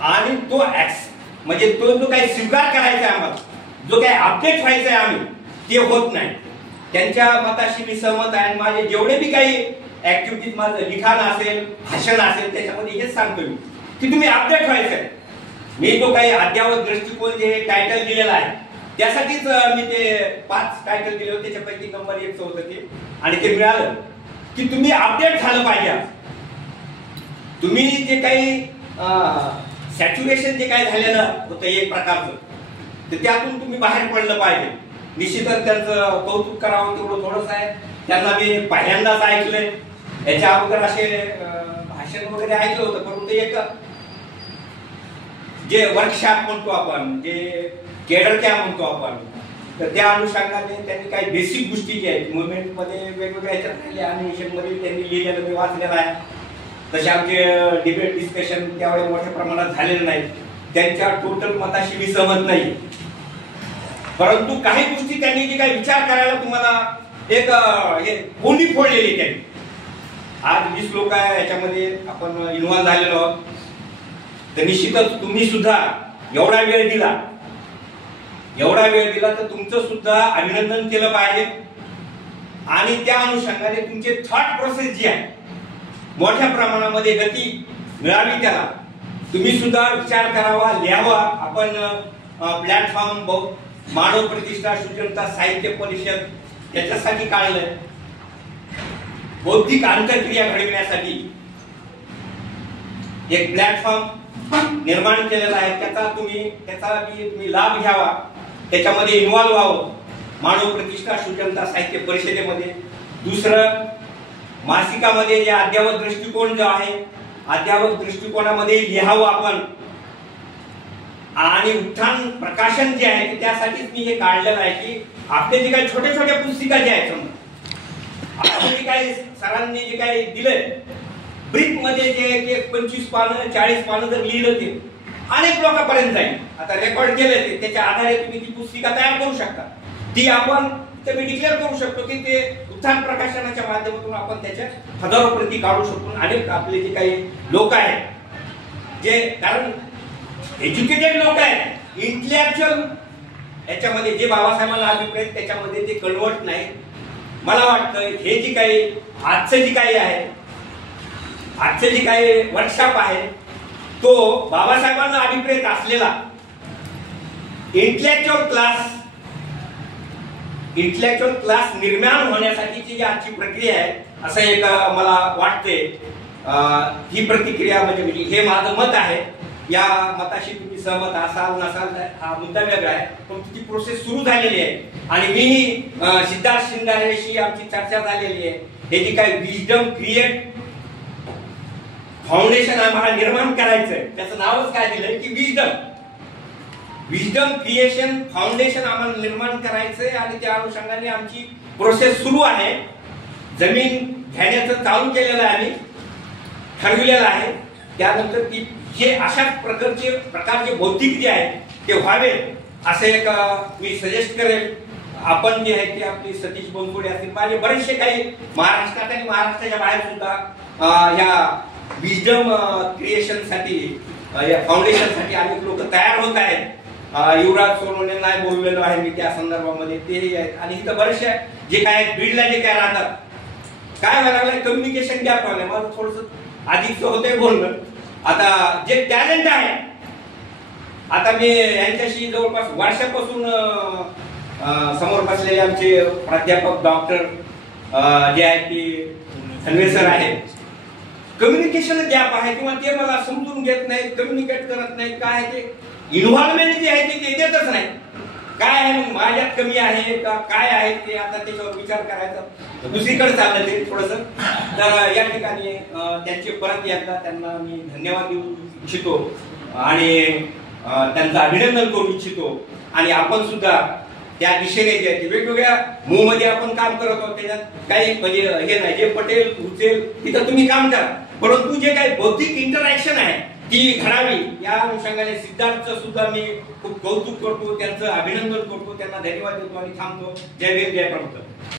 आणि तो म्हणजे तो जो काही स्वीकार करायचा आहे आम्हाला, जो काही अपडेट व्हायचा आहे आम्ही, ते होत नाही. त्यांच्या मताशी मी सहमत आहे. माझे जेवढे बी काही ऍक्टिव्हिटीज, माझं लिखाण असेल, भाषण असेल, त्याच्यामध्ये हेच सांगतो मी की तुम्ही अपडेट व्हायचं आहे. मी जो काही अद्ययावत दृष्टिकोन जे टायटल दिलेला आहे त्यासाठीच मी ते 5 टायटल दिले होते. त्याच्यापैकी नंबर 1 होतं ते, आणि ते मिळालं की तुम्ही अपडेट झालं पाहिजे. तुम्ही जे काही सॅच्युरेशन जे काही झालेलं होतं एक प्रकारचं, तर त्यातून तुम्ही बाहेर पडलं पाहिजे. निश्चितच त्यांचं कौतुक करावं तेवढं थोडंच आहे. त्यांना मी पहिल्यांदाच ऐकलंय. याच्या अगोदर असे भाषण वगैरे ऐकलं होतं, परंतु एक जे वर्कशॉप म्हणतो आपण, जे केडर कॅम्प म्हणतो आपण, तर त्या अनुषंगाने त्यांनी काही बेसिक गोष्टी ज्या आहेत मुवमेंट मध्ये वेगवेगळ्या ह्याच्यात राहिल्या, अॅनिमेशन मध्ये त्यांनी लिहिलेलं मी वाचलेलं आहे. तसे आमचे डिबेट डिस्कशन त्यावेळी मोठ्या प्रमाणात झालेले नाही. त्यांच्या टोटल मताशी मी सहमत नाही, परंतु काही गोष्टी त्यांनी जे काही विचार करायला तुम्हाला एक हे कोंडी फोडलेली त्यांनी. आज 20 लोक आहे याच्यामध्ये आपण इन्व्हॉल्व झालेलो आहोत. तर निश्चितच तुम्ही सुद्धा एवढा वेळ दिला तर तुमचं सुद्धा अभिनंदन केलं पाहिजे. आणि त्या अनुषंगाने तुमचे थॉट प्रोसेस जी आहे मोठ्या प्रमाणामध्ये गती मिळावी, त्याला तुम्ही सुद्धा विचार करावा, लिहावा. आपण प्लॅटफॉर्म मानव प्रतिष्ठा सुजनता साहित्य परिषद याच्यासाठी काढलंय, बौद्धिक आंतरक्रिया घडविण्यासाठी एक प्लॅटफॉर्म निर्माण केलेला आहे. त्याचा तुम्ही लाभ घ्यावा, त्याच्यामध्ये इन्व्हॉल्व व्हावं मानव प्रतिष्ठा सुजनता साहित्य परिषदेमध्ये. दुसरं, मासिकामध्ये जे अद्ययावत दृष्टिकोन जो आहे, अद्ययावत दृष्टिकोनामध्ये लिहावं आपण. आणि उत्थान प्रकाशन जे आहे त्यासाठीच मी हे काढलेलं आहे की आपले जे काही छोट्या छोट्या पुस्तिका ज्या आहेत, समजा जे काही सरांनी जे काही दिलंय ब्रीफ मध्ये, जे 25 पानं 40 पानं जर लिहिलं ते अनेक लोकांपर्यंत जाईल. आता रेकॉर्ड केलं ते, त्याच्या आधारे तुम्ही ती पुस्तिका तयार करू शकता. ती आपण मी डिक्लेअर करू शकतो की ते उत्थान प्रकाशनाच्या माध्यमातून आपण त्याच्या हजारो प्रती काढू शकतो. अनेक आपले जे काही लोक आहेत, जे कारण एज्युकेटेड लोक आहेत, इंटेलेक्च्युअल याच्यामध्ये जे बाबासाहेबांना अभिप्राय त्याच्यामध्ये ते कन्वर्ट नाही. मला वाटतं हे जे काही आजचं जे काही आहे, आजचे जे काही वर्कशॉप आहे, तो बाबासाहेबांना अभिप्रेत असलेला इंटेलेक्च्युअल क्लास निर्माण होण्यासाठीची जी आजची प्रक्रिया आहे, असं एक मला वाटते. ही प्रतिक्रिया म्हणजे हे माझं मत आहे. या मताशी तुम्ही सहमत असाल नसाल हा मुद्दा वेगळा आहे, पण ती प्रोसेस सुरू झालेली आहे. आणि मी सिद्धार्थ शिंगारेशी आमची चर्चा झालेली आहे. हे जे काही विजडम क्रिएट फाउंडेशन आम्हाला निर्माण करायचंय, त्याचं नावच काय दिलंय की विजडम क्रिएशन फाउंडेशन आम्हाला निर्माण करायचंय. आणि त्या अनुषंगाने आमची प्रोसेस सुरू आहे. जमीन घेण्याचं चालू केलेलं आहे, आम्ही ठरविलेलं आहे. त्यानंतर ती जे अशाच प्रकारचे बौद्धिक जे आहे ते व्हावे असे एक मी सजेस्ट करेल. आपण जे आहे ते आपली सतीश बनसोडे असतील, माझे बरेचसे काही महाराष्ट्रात आणि महाराष्ट्राच्या बाहेर सुद्धा ह्या विजडम क्रिएशन साठी, या फाउंडेशन साठी अनेक लोक तयार होत आहेत. युवराज सोनवणेंना बोललेलो आहे मी त्या संदर्भामध्ये, तेही आहेत. आणि इथं बरेचसे जे काय बीडला जे काय राहतात, काय व्हायला लागलंय, कम्युनिकेशन गॅप व्हायला. माझं थोडस आधीच होतंय बोलणं. आता जे टॅलेंट आहे, आता मी यांच्याशी जवळपास वर्षापासून समोर बसलेले आमचे प्राध्यापक डॉक्टर जे आहेत ते खनवे सर आहेत. कम्युनिकेशन गॅप आहे किंवा ते मला समजून घेत नाहीत, कम्युनिकेट करत नाहीत. काय आहे ते इन्व्हॉल्वमेंट जे आहे ते देतच नाही. काय आहे मग माझ्यात कमी आहे का काय आहे ते आता त्याच्यावर विचार करायचा. दुसरीकडे चाललं ते थोडस. तर या ठिकाणी त्यांचे परत एकदा त्यांना मी धन्यवाद देऊ इच्छितो आणि त्यांचं अभिनंदन करू इच्छितो. आणि आपण सुद्धा त्या दिशेने जे आहे वेगवेगळ्या मूव मध्ये आपण काम करत आहोत. त्याच्यात काही म्हणजे हे नाही, जे पटेल उचेल तिथं तुम्ही काम करा, परंतु जे काही बौद्धिक इंटरॅक्शन आहे ती घडावी. या अनुषंगाने सिद्धार्थचं सुद्धा मी खूप कौतुक करतो, त्यांचं अभिनंदन करतो, त्यांना धन्यवाद देतो आणि थांबतो. जय भीम जय प्रभू.